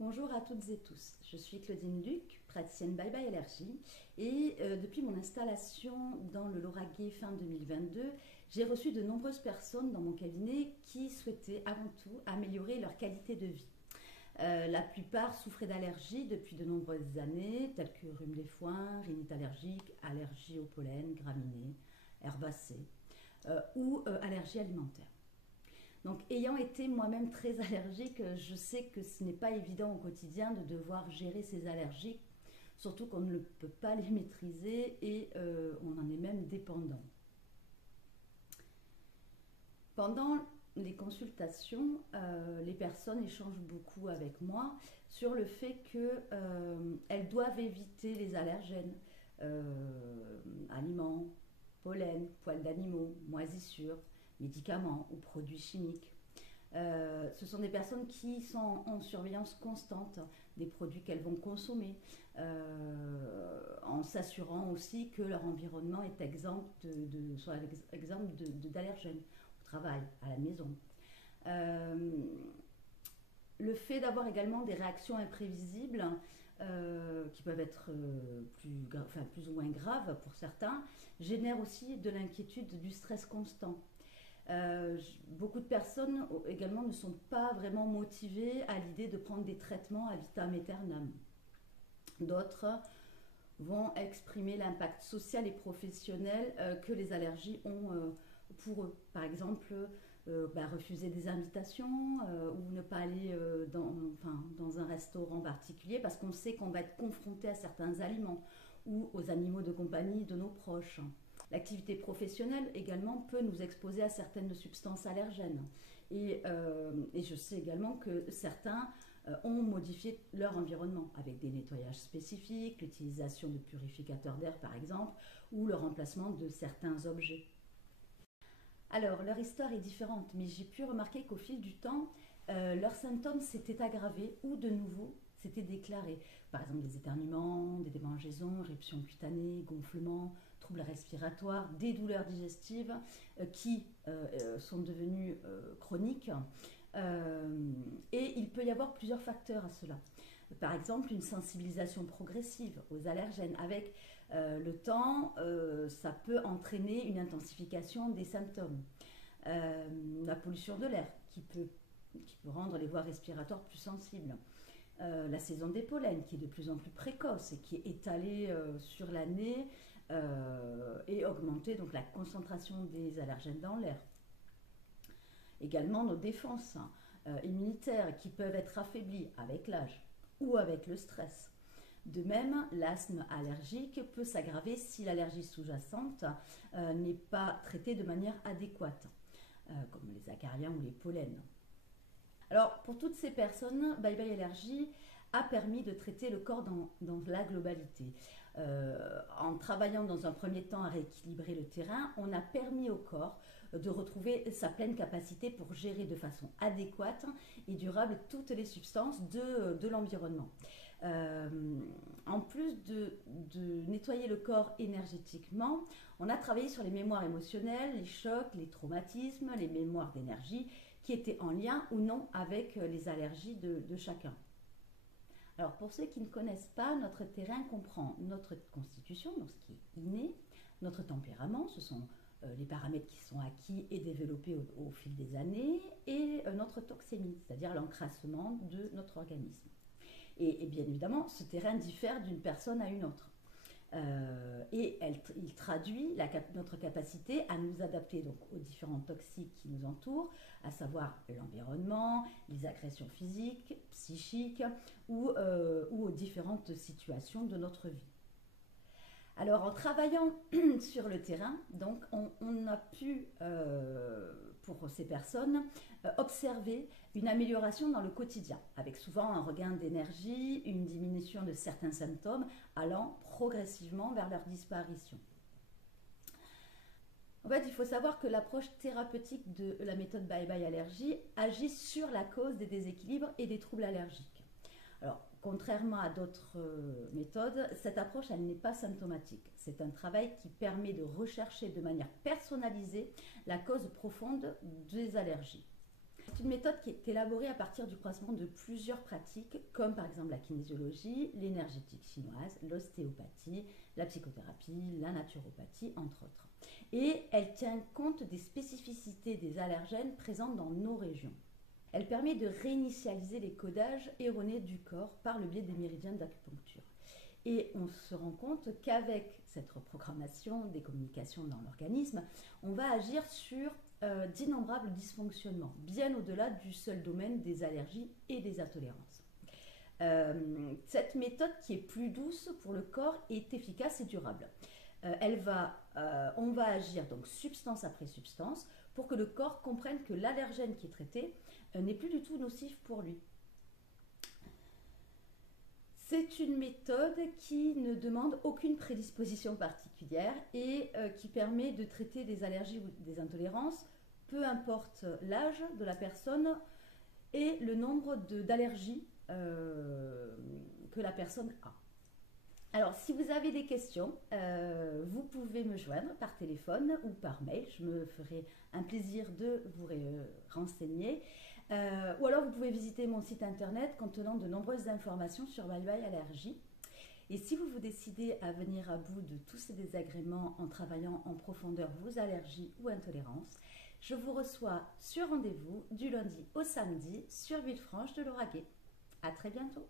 Bonjour à toutes et tous, je suis Claudine Luc, praticienne Bye Bye Allergie et depuis mon installation dans le Lauragais fin 2022, j'ai reçu de nombreuses personnes dans mon cabinet qui souhaitaient avant tout améliorer leur qualité de vie. La plupart souffraient d'allergies depuis de nombreuses années, telles que rhume des foins, rhinite allergique, allergie au pollen, graminées, herbacées ou allergie alimentaire. Donc, ayant été moi-même très allergique, je sais que ce n'est pas évident au quotidien de devoir gérer ces allergies, surtout qu'on ne peut pas les maîtriser et on en est même dépendant. Pendant les consultations, les personnes échangent beaucoup avec moi sur le fait qu'elles doivent éviter les allergènes, aliments, pollen, poils d'animaux, moisissures, médicaments ou produits chimiques. Ce sont des personnes qui sont en surveillance constante des produits qu'elles vont consommer, en s'assurant aussi que leur environnement est soit exempt d'allergènes au travail, à la maison. Le fait d'avoir également des réactions imprévisibles qui peuvent être plus ou moins graves pour certains, génère aussi de l'inquiétude, du stress constant. Beaucoup de personnes également ne sont pas vraiment motivées à l'idée de prendre des traitements à vitam aeternam. D'autres vont exprimer l'impact social et professionnel que les allergies ont pour eux. Par exemple, refuser des invitations ou ne pas aller dans un restaurant particulier parce qu'on sait qu'on va être confronté à certains aliments ou aux animaux de compagnie de nos proches. L'activité professionnelle également peut nous exposer à certaines substances allergènes. Et je sais également que certains ont modifié leur environnement avec des nettoyages spécifiques, l'utilisation de purificateurs d'air par exemple, ou le remplacement de certains objets. Alors, leur histoire est différente, mais j'ai pu remarquer qu'au fil du temps, leurs symptômes s'étaient aggravés ou de nouveau s'étaient déclarés. Par exemple, des éternuements, des démangeaisons, éruptions cutanées, gonflements, troubles respiratoires, des douleurs digestives qui sont devenues chroniques. Et il peut y avoir plusieurs facteurs à cela. Par exemple, une sensibilisation progressive aux allergènes. Avec le temps, ça peut entraîner une intensification des symptômes. La pollution de l'air qui peut rendre les voies respiratoires plus sensibles. La saison des pollens qui est de plus en plus précoce et qui est étalée sur l'année et augmenter donc la concentration des allergènes dans l'air. Également nos défenses immunitaires qui peuvent être affaiblies avec l'âge ou avec le stress. De même, l'asthme allergique peut s'aggraver si l'allergie sous-jacente n'est pas traitée de manière adéquate, comme les acariens ou les pollens. Alors, pour toutes ces personnes, Bye Bye Allergie a permis de traiter le corps dans la globalité. En travaillant dans un premier temps à rééquilibrer le terrain, on a permis au corps de retrouver sa pleine capacité pour gérer de façon adéquate et durable toutes les substances de l'environnement. En plus de nettoyer le corps énergétiquement, on a travaillé sur les mémoires émotionnelles, les chocs, les traumatismes, les mémoires d'énergie qui étaient en lien ou non avec les allergies de chacun. Alors pour ceux qui ne connaissent pas, notre terrain comprend notre constitution, donc ce qui est inné, notre tempérament, ce sont les paramètres qui sont acquis et développés au fil des années, et notre toxémie, c'est-à-dire l'encrassement de notre organisme. Et bien évidemment, ce terrain diffère d'une personne à une autre. Il traduit notre capacité à nous adapter donc, aux différents toxiques qui nous entourent, à savoir l'environnement, les agressions physiques, psychiques ou aux différentes situations de notre vie. Alors en travaillant sur le terrain, donc, on a pu, pour ces personnes, observer une amélioration dans le quotidien, avec souvent un regain d'énergie, une diminution de certains symptômes, allant progressivement vers leur disparition. En fait, il faut savoir que l'approche thérapeutique de la méthode Bye Bye Allergie agit sur la cause des déséquilibres et des troubles allergiques. Alors, contrairement à d'autres méthodes, cette approche, elle n'est pas symptomatique. C'est un travail qui permet de rechercher de manière personnalisée la cause profonde des allergies. C'est une méthode qui est élaborée à partir du croisement de plusieurs pratiques, comme par exemple la kinésiologie, l'énergétique chinoise, l'ostéopathie, la psychothérapie, la naturopathie, entre autres. Et elle tient compte des spécificités des allergènes présentes dans nos régions. Elle permet de réinitialiser les codages erronés du corps par le biais des méridiens d'acupuncture. Et on se rend compte qu'avec cette reprogrammation des communications dans l'organisme, on va agir sur d'innombrables dysfonctionnements, bien au-delà du seul domaine des allergies et des intolérances. Cette méthode qui est plus douce pour le corps est efficace et durable. On va agir donc substance après substance pour que le corps comprenne que l'allergène qui est traité n'est plus du tout nocif pour lui. C'est une méthode qui ne demande aucune prédisposition particulière et qui permet de traiter des allergies ou des intolérances, peu importe l'âge de la personne et le nombre d'allergies que la personne a. Alors, si vous avez des questions, vous pouvez me joindre par téléphone ou par mail. Je me ferai un plaisir de vous renseigner. Ou alors, vous pouvez visiter mon site internet contenant de nombreuses informations sur Bye Bye Allergie. Et si vous vous décidez à venir à bout de tous ces désagréments en travaillant en profondeur vos allergies ou intolérances, je vous reçois sur rendez-vous du lundi au samedi sur Villefranche de Lauragais. À très bientôt.